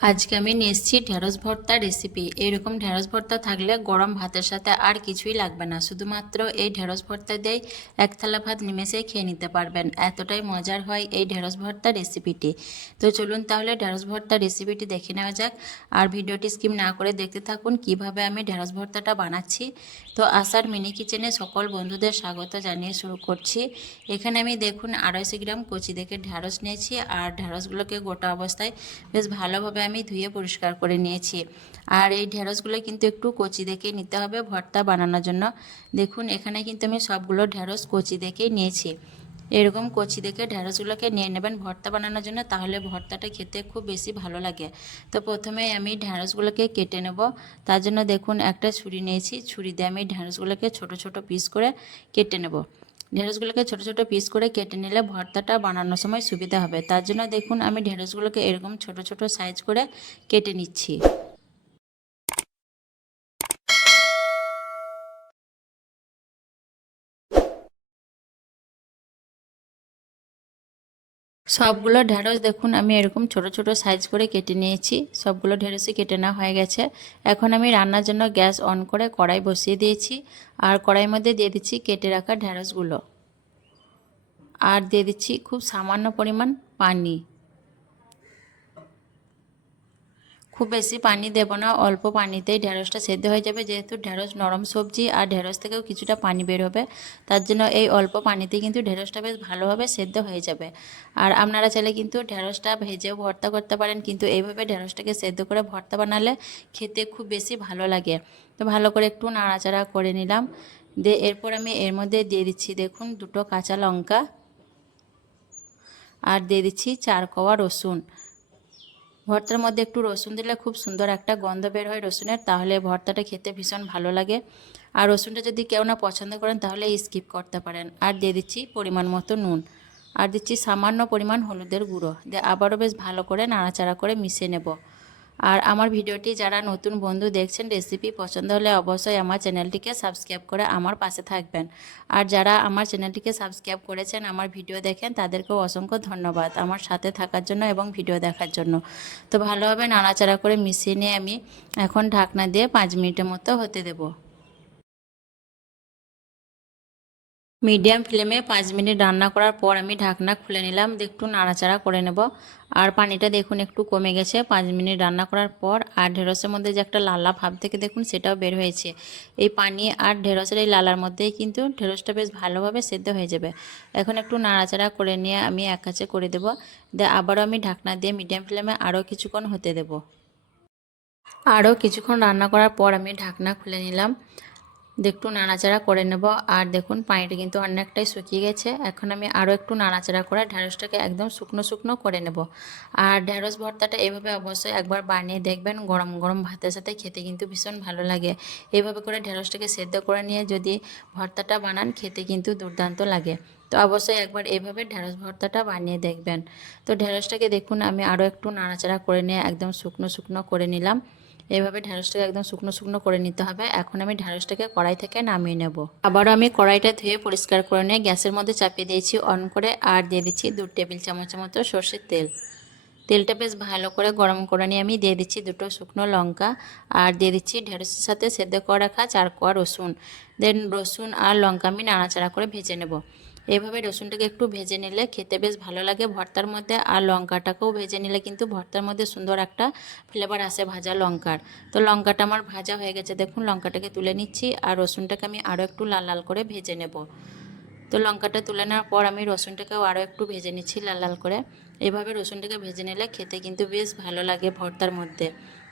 আজকে আমি নিয়ে এসেছি ঢেঁড়স ভর্তা রেসিপি। এইরকম ঢেঁড়স ভর্তা থাকলে গরম ভাতের সাথে আর কিছুই লাগবে না, শুধুমাত্র এই ঢেঁড়স ভর্তা দিয়েই এক থালা ভাত নিমেষেই খেয়ে নিতে পারবেন। এতটাই মজার হয় এই ঢেঁড়স ভর্তা রেসিপিটি। তো চলুন তাহলে ঢেঁড়স ভর্তা রেসিপিটি দেখে নেওয়া যাক। আর ভিডিওটি স্কিপ না করে দেখতে থাকুন কিভাবে আমি ঢেঁড়স ভর্তাটা বানাচ্ছি। তো আশার মিনি কিচেনে সকল বন্ধুদের স্বাগত জানিয়ে শুরু করছি। এখানে আমি দেখুন 250 গ্রাম কচি দেখে ঢেঁড়স নিয়েছি, আর ঢেঁড়সগুলোকে গোটা অবস্থায় বেশ ভালোভাবে আমি ধুয়ে পরিষ্কার করে নিয়েছি। আর এই ঢেঁড়সগুলো কিন্তু একটু কচি দেখে নিতে হবে ভর্তা বানানোর জন্য। দেখুন এখানে কিন্তু আমি সবগুলো ঢেঁড়স কচি দেখেই নিয়েছি। এরকম কচি দেখে ঢেঁড়সগুলোকে নিয়ে নেবেন ভর্তা বানানোর জন্য, তাহলে ভর্তাটা খেতে খুব বেশি ভালো লাগে। তো প্রথমে আমি ঢেঁড়সগুলোকে কেটে নেব। তার জন্য দেখুন একটা ছুরি নিয়েছি, ছুরি দিয়ে আমি ঢেঁড়সগুলোকে ছোট ছোট পিস করে কেটে নেব। ঢেঁড়সগুলোকে ছোট ছোট পিস করে কেটে নিলে ভর্তাটা বানানোর সময় সুবিধা হবে। তার জন্য দেখুন আমি ঢেঁড়সগুলোকে এরকম ছোট ছোট সাইজ করে কেটে নিচ্ছি। সবগুলো ঢেঁড়স দেখুন আমি এরকম ছোট ছোট সাইজ করে কেটে নিয়েছি। সবগুলো ঢেঁড়সই কেটে নেওয়া হয়ে গেছে। এখন আমি রান্নার জন্য গ্যাস অন করে কড়াই বসিয়ে দিয়েছি। আর কড়াইয়ের মধ্যে দিয়ে দিচ্ছি কেটে রাখা ঢেঁড়সগুলো, আর দিয়ে দিচ্ছি খুব সামান্য পরিমাণ পানি। খুব বেশি পানি দেব না, অল্প পানিতেই ঢেঁড়সটা সেদ্ধ হয়ে যাবে, যেহেতু ঢেঁড়স নরম সবজি আর ঢেঁড়স থেকেও কিছুটা পানি বের হবে। তার জন্য এই অল্প পানিতেই কিন্তু ঢেঁড়সটা বেশ ভালোভাবে সেদ্ধ হয়ে যাবে। আর আপনারা চাইলে কিন্তু ঢেঁড়সটা ভেজেও ভর্তা করতে পারেন, কিন্তু এইভাবে ঢেঁড়সটাকে সেদ্ধ করে ভর্তা বানালে খেতে খুব বেশি ভালো লাগে। তো ভালো করে একটু নাড়াচাড়া করে নিলাম। দিয়ে এরপর আমি এর মধ্যে দিয়ে দিচ্ছি দেখুন দুটো কাঁচা লঙ্কা, আর দিয়ে দিচ্ছি 4 কোয়া রসুন। ভর্তার মধ্যে একটু রসুন দিলে খুব সুন্দর একটা গন্ধ বের হয় রসুনের, তাহলে ভর্তাটা খেতে ভীষণ ভালো লাগে। আর রসুনটা যদি কেউ না পছন্দ করেন তাহলে স্কিপ করতে পারেন। আর দিয়ে দিচ্ছি পরিমাণ মতো নুন, আর দিচ্ছি সামান্য পরিমাণ হলুদের গুঁড়ো। দিয়ে আবারও বেশ ভালো করে নাড়াচাড়া করে মিশিয়ে নেব। আর আমার ভিডিওটি যারা নতুন বন্ধু দেখছেন, রেসিপি পছন্দ হলে অবশ্যই আমার চ্যানেলটিকে সাবস্ক্রাইব করে আমার পাশে থাকবেন। আর যারা আমার চ্যানেলটিকে সাবস্ক্রাইব করেছেন, আমার ভিডিও দেখেন, তাদেরকেও অসংখ্য ধন্যবাদ আমার সাথে থাকার জন্য এবং ভিডিও দেখার জন্য। তো ভালোভাবে নাড়াচাড়া করে মিশিয়ে নিয়ে আমি এখন ঢাকনা দিয়ে 5 মিনিটের মতো হতে দেব। মিডিয়াম ফ্লেমে 5 মিনিট রান্না করার পর আমি ঢাকনা খুলে নিলাম, একটু নাড়াচাড়া করে নেব। আর পানিটা দেখুন একটু কমে গেছে 5 মিনিট রান্না করার পর। আর ঢেঁড়সের মধ্যে যে একটা লালা ভাব থেকে দেখুন সেটাও বের হয়েছে। এই পানি আর ঢেঁড়সের এই লালার মধ্যেই কিন্তু ঢেঁড়সটা বেশ ভালোভাবে সেদ্ধ হয়ে যাবে। এখন একটু নাড়াচাড়া করে নিয়ে আমি এক কাছে করে দেবো। দিয়ে আবারও আমি ঢাকনা দিয়ে মিডিয়াম ফ্লেমে আরও কিছুক্ষণ হতে দেবো। আরও কিছুক্ষণ রান্না করার পর আমি ঢাকনা খুলে নিলাম, একটু নাড়াচাড়া করে নেব। আর দেখুন পানিটা কিন্তু অনেকটাই শুকিয়ে গেছে। এখন আমি আরও একটু নাড়াচাড়া করে ঢেঁড়সটাকে একদম শুকনো শুকনো করে নেব। আর ঢেঁড়স ভর্তাটা এইভাবে অবশ্যই একবার বানিয়ে দেখবেন, গরম গরম ভাতের সাথে খেতে কিন্তু ভীষণ ভালো লাগে। এইভাবে করে ঢেঁড়সটাকে সেদ্ধ করে নিয়ে যদি ভর্তাটা বানান, খেতে কিন্তু দুর্দান্ত লাগে। তো অবশ্যই একবার এইভাবে ঢেঁড়স ভর্তাটা বানিয়ে দেখবেন। তো ঢেঁড়সটাকে দেখুন আমি আরও একটু নাড়াচাড়া করে নিয়ে একদম শুকনো শুকনো করে নিলাম। এইভাবে ঢেঁড়সটাকে একদম শুকনো শুকনো করে নিতে হবে। এখন আমি ঢেঁড়সটাকে কড়াই থেকে নামিয়ে নেব। আবারও আমি কড়াইটা ধুয়ে পরিষ্কার করে নিয়ে গ্যাসের মধ্যে চাপিয়ে দিয়েছি অন করে, আর দিয়ে দিচ্ছি 2 টেবিল চামচের মতো সর্ষের তেল। তেলটা বেশ ভালো করে গরম করে নিয়ে আমি দিয়ে দিচ্ছি দুটো শুকনো লঙ্কা, আর দিয়ে দিচ্ছি ঢেঁড়সের সাথে সেদ্ধ করে রাখা 4 কোয়া রসুন। দেন রসুন আর লঙ্কা আমি নাড়াচাড়া করে ভেজে নেব। এইভাবে রসুনটাকে একটু ভেজে নিলে খেতে বেশ ভালো লাগে ভর্তার মধ্যে, আর লঙ্কাটাকেও ভেজে নিলে কিন্তু ভর্তার মধ্যে সুন্দর একটা ফ্লেভার আসে ভাজা লঙ্কার। তো লঙ্কাটা আমার ভাজা হয়ে গেছে, দেখুন লঙ্কাটাকে তুলে নিচ্ছি। আর রসুনটাকে আমি আরও একটু লাল লাল করে ভেজে নেব। তো লঙ্কাটা তুলে নেওয়ার পর আমি রসুনটাকেও আরও একটু ভেজে নিচ্ছি লাল লাল করে। এইভাবে রসুনটাকে ভেজে নিলে খেতে কিন্তু বেশ ভালো লাগে ভর্তার মধ্যে।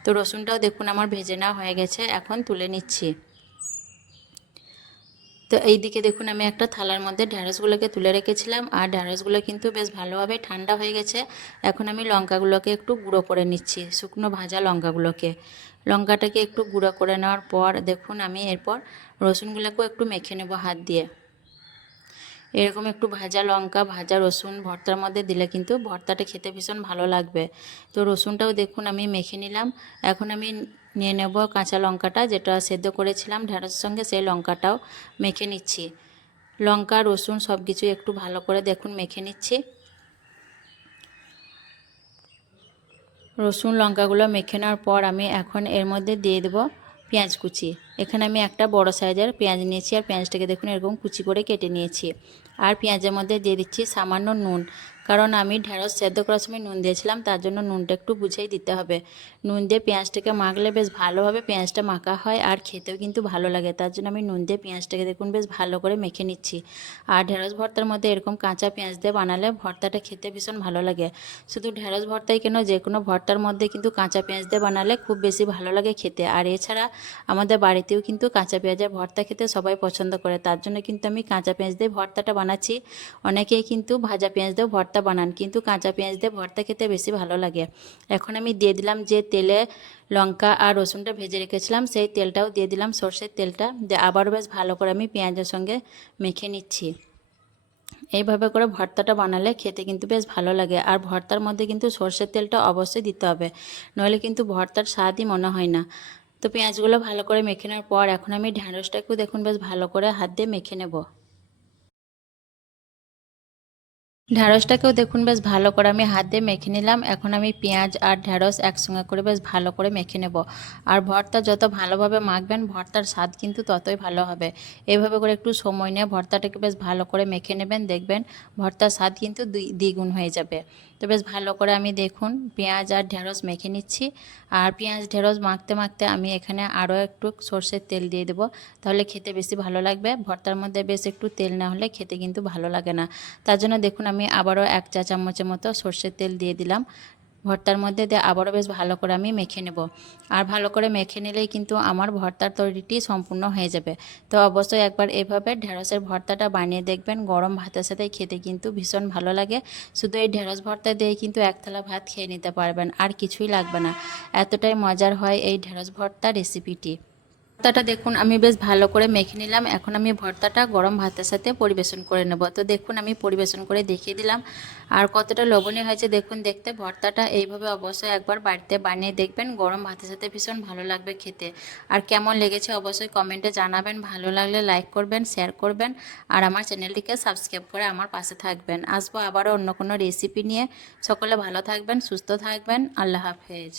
তো রসুনটাও দেখুন আমার ভেজে নেওয়া হয়ে গেছে, এখন তুলে নিচ্ছি। তো এই দিকে দেখুন আমি একটা থালার মধ্যে ঢ্যাঁড়সগুলোকে তুলে রেখেছিলাম, আর ঢ্যাঁড়সগুলো কিন্তু বেশ ভালোভাবে ঠান্ডা হয়ে গেছে। এখন আমি লঙ্কাগুলোকে একটু গুঁড়ো করে নিচ্ছি, শুকনো ভাজা লঙ্কাগুলোকে। লঙ্কাটাকে একটু গুঁড়ো করে নেওয়ার পর দেখুন আমি এরপর রসুনগুলোকেও একটু মেখে নেব হাত দিয়ে। এরকম একটু ভাজা লঙ্কা ভাজা রসুন ভর্তার মধ্যে দিলে কিন্তু ভর্তাটা খেতে ভীষণ ভালো লাগবে। তো রসুনটাও দেখুন আমি মেখে নিলাম। এখন আমি নিয়ে নেব কাঁচা লঙ্কাটা, যেটা সেদ্ধ করেছিলাম ঢেঁড়সের সঙ্গে, সেই লঙ্কাটাও মেখে নিচ্ছি। লঙ্কা রসুন সব কিছু একটু ভালো করে দেখুন মেখে নিচ্ছি। রসুন লঙ্কাগুলো মেখে নেওয়ার পর আমি এখন এর মধ্যে দিয়ে দেবো পেঁয়াজ কুচি। এখানে আমি একটা বড় সাইজের পেঁয়াজ নিয়েছি, আর পেঁয়াজটাকে দেখুন এরকম কুচি করে কেটে নিয়েছি। আর পেঁয়াজের মধ্যে দিয়ে দিচ্ছি সামান্য নুন, কারণ আমি ঢেঁড়স সেদ্ধ করার সময় নুন দিয়েছিলাম, তার জন্য নুনটা একটু বুঝেই দিতে হবে। নুন দিয়ে পেঁয়াজটাকে মাখলে বেশ ভালোভাবে পেঁয়াজটা মাখা হয়, আর খেতেও কিন্তু ভালো লাগে। তার জন্য আমি নুন দিয়ে পেঁয়াজটাকে দেখুন বেশ ভালো করে মেখে নিচ্ছি। আর ঢেঁড়স ভর্তার মধ্যে এরকম কাঁচা পেঁয়াজ দিয়ে বানালে ভর্তাটা খেতে ভীষণ ভালো লাগে। শুধু ঢেঁড়স ভর্তাই কেন, যে কোনো ভর্তার মধ্যে কিন্তু কাঁচা পেঁয়াজ দিয়ে বানালে খুব বেশি ভালো লাগে খেতে। আর এছাড়া আমাদের বাড়িতেও কিন্তু কাঁচা পেঁয়াজের ভর্তা খেতে সবাই পছন্দ করে, তার জন্য কিন্তু আমি কাঁচা পেঁয়াজ দিয়ে ভর্তাটা বানাচ্ছি। অনেকেই কিন্তু ভাজা পেঁয়াজ দিয়েও ভর্তা বানান, কিন্তু কাঁচা পেঁয়াজ দিয়ে ভর্তা খেতে বেশি ভালো লাগে। এখন আমি দিয়ে দিলাম যে তেলে লঙ্কা আর রসুনটা ভেজে রেখেছিলাম, সেই তেলটাও দিয়ে দিলাম, সর্ষের তেলটা দিয়ে আবারও বেশ ভালো করে আমি পেঁয়াজের সঙ্গে মেখে নিচ্ছি। এইভাবে করে ভর্তাটা বানালে খেতে কিন্তু বেশ ভালো লাগে। আর ভর্তার মধ্যে কিন্তু সর্ষের তেলটা অবশ্যই দিতে হবে, নইলে কিন্তু ভর্তার স্বাদই মনে হয় না। তো পেঁয়াজগুলো ভালো করে মেখে নেওয়ার পর এখন আমি ঢ্যাঁড়সটাকেও দেখুন বেশ ভালো করে হাত দিয়ে মেখে নেব। ঢ্যাঁড়সটাকেও দেখুন বেশ ভালো করে আমি হাত দিয়ে মেখে নিলাম। এখন আমি পেঁয়াজ আর ঢ্যাঁড়স একসঙ্গে করে বেশ ভালো করে মেখে নেব। আর ভর্তা যত ভালোভাবে মাখবেন ভর্তার স্বাদ কিন্তু ততই ভালো হবে। এইভাবে করে একটু সময় নিয়ে ভর্তাটাকে বেশ ভালো করে মেখে নেবেন, দেখবেন ভর্তার স্বাদ কিন্তু দ্বিগুণ হয়ে যাবে। তো বেশ ভালো করে আমি দেখুন পেঁয়াজ আর ঢ্যাঁড়স মেখে নিচ্ছি। আর পেঁয়াজ ঢ্যাঁড়স মাখতে মাখতে আমি এখানে আরও একটু সর্ষের তেল দিয়ে দেবো, তাহলে খেতে বেশি ভালো লাগবে। ভর্তার মধ্যে বেশ একটু তেল না হলে খেতে কিন্তু ভালো লাগে না। তার জন্য দেখুন আমি আবারও 1 চা চামচের মতো সর্ষের তেল দিয়ে দিলাম ভর্তার মধ্যে, দিয়ে আবারও বেশ ভালো করে আমি মেখে নেব। আর ভালো করে মেখে নিলেই কিন্তু আমার ভর্তার তৈরিটি সম্পূর্ণ হয়ে যাবে। তো অবশ্যই একবার এভাবে ঢেঁড়সের ভর্তাটা বানিয়ে দেখবেন, গরম ভাতের সাথে খেতে কিন্তু ভীষণ ভালো লাগে। শুধু এই ঢেঁড়স ভর্তা দিয়ে কিন্তু এক থালা ভাত খেয়ে নিতে পারবেন, আর কিছুই লাগবে না। এতটাই মজার হয় এই ঢেঁড়স ভর্তা রেসিপিটি। ভর্তাটা দেখুন আমি বেশ ভালো করে মেখে নিলাম। এখন আমি ভর্তাটা গরম ভাতের সাথে পরিবেশন করে নেব। তো দেখুন আমি পরিবেশন করে দেখিয়ে দিলাম, আর কতটা লোভনীয় হয়েছে দেখুন দেখতে। ভর্তাটা এইভাবে অবশ্যই একবার বাড়িতে বানিয়ে দেখবেন, গরম ভাতের সাথে ভীষণ ভালো লাগবে খেতে। আর কেমন লেগেছে অবশ্যই কমেন্টে জানাবেন, ভালো লাগলে লাইক করবেন, শেয়ার করবেন, আর আমার চ্যানেলটিকে সাবস্ক্রাইব করে আমার পাশে থাকবেন। আসবো আবারও অন্য কোনো রেসিপি নিয়ে। সকলে ভালো থাকবেন, সুস্থ থাকবেন। আল্লাহ হাফেজ।